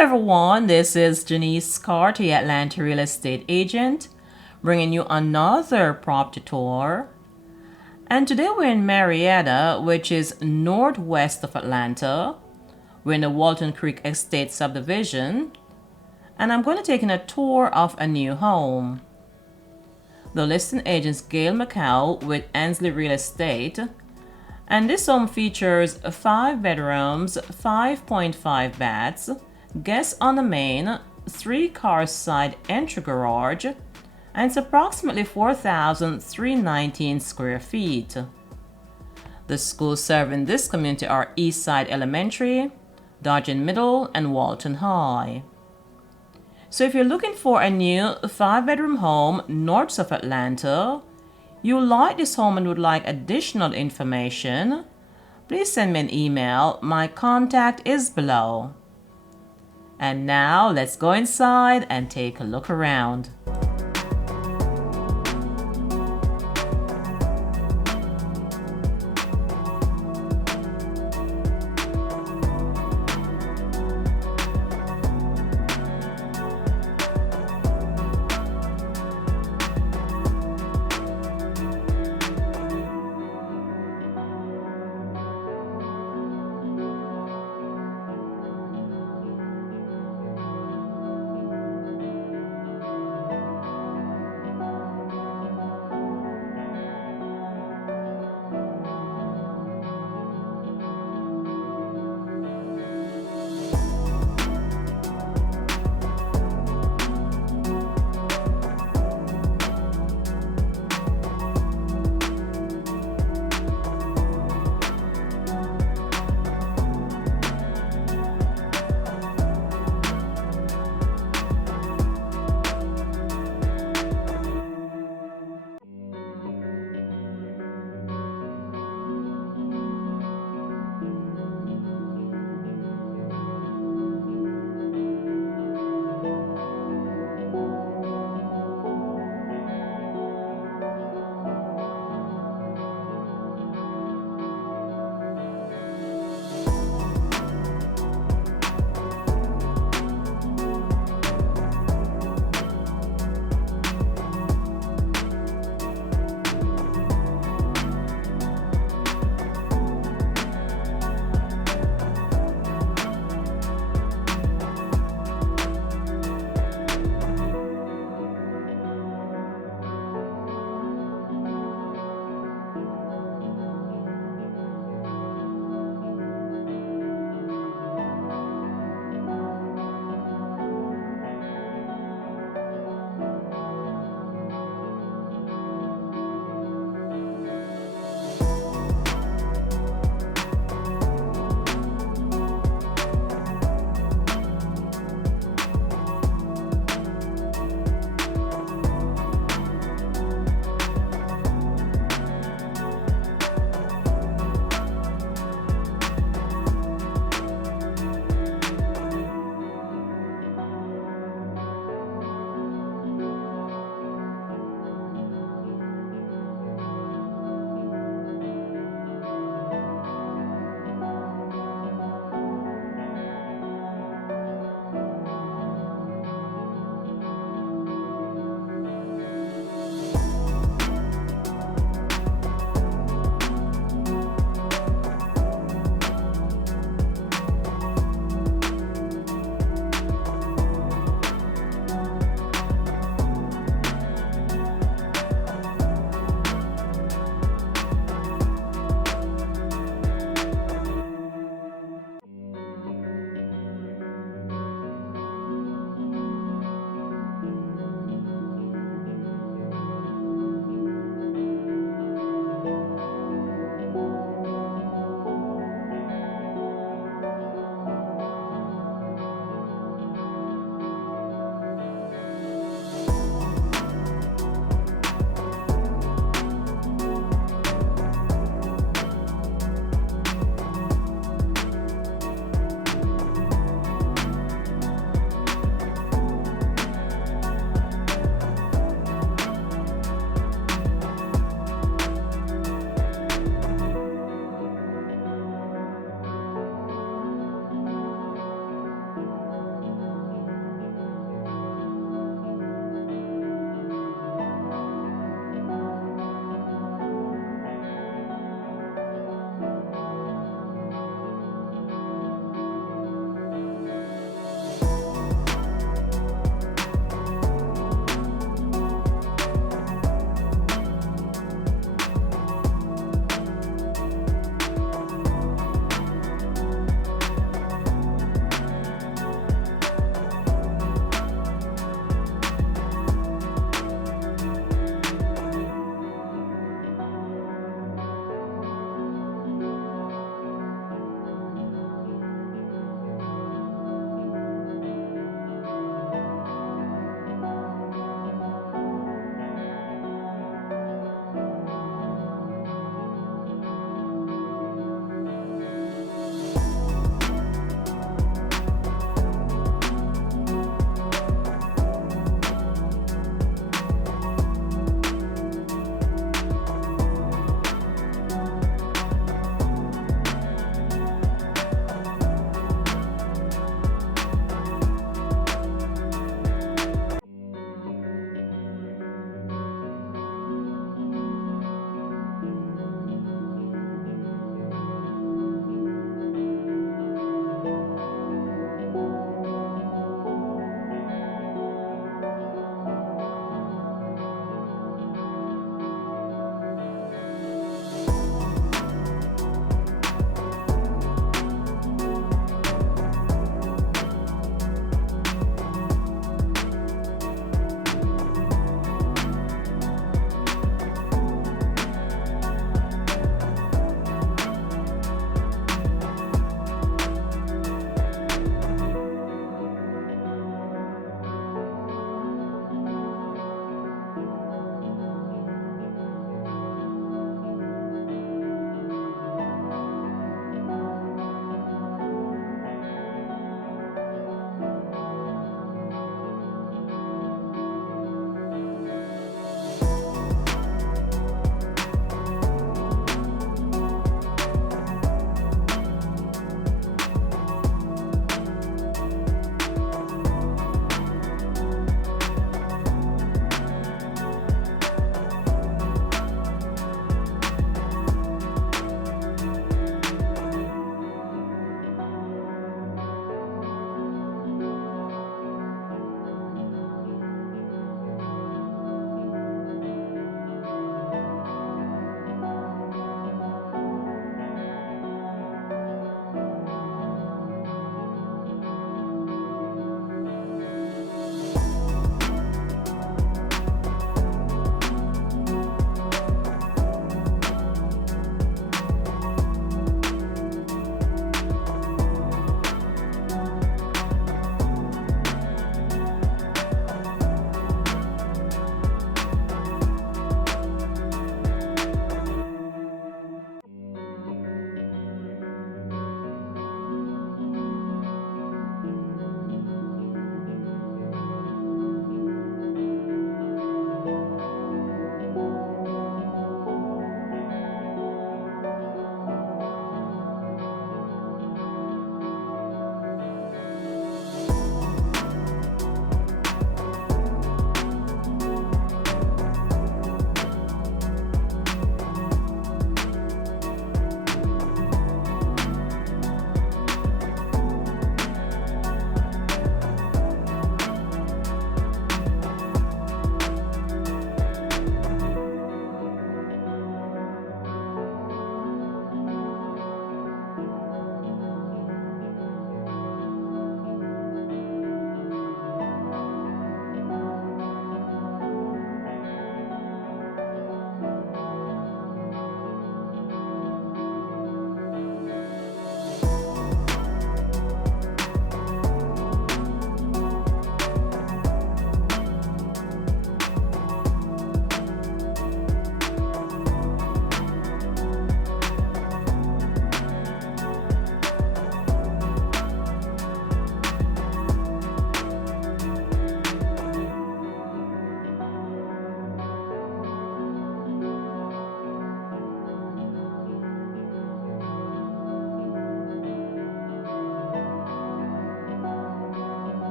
everyone, this is Janice Carter, Atlanta real estate agent, bringing you another property tour. And today we're in Marietta, which is northwest of Atlanta. We're in the Walton Creek Estate subdivision, and I'm going to take in a tour of a new home. The listing agent's Gail McCall with Ansley Real Estate, and this home features 5 bedrooms, 5.5 baths, guests on the main, 3-car side entry garage, and it's approximately 4,319 square feet. The schools serving this community are Eastside Elementary, Dodgen Middle, and Walton High. So if you're looking for a new 5-bedroom home north of Atlanta, you like this home and would like additional information, please send me an email. My contact is below. And now let's go inside and take a look around.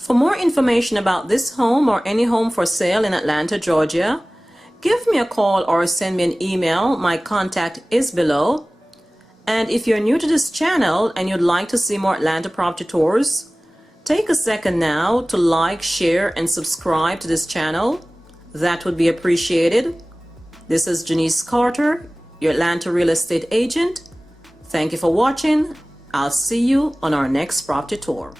For more information about this home or any home for sale in Atlanta, Georgia, give me a call or send me an email. My contact is below. And if you're new to this channel and you'd like to see more Atlanta property tours, take a second now to like, share, and subscribe to this channel. That would be appreciated. This is Janice Carter, your Atlanta real estate agent. Thank you for watching. I'll see you on our next property tour.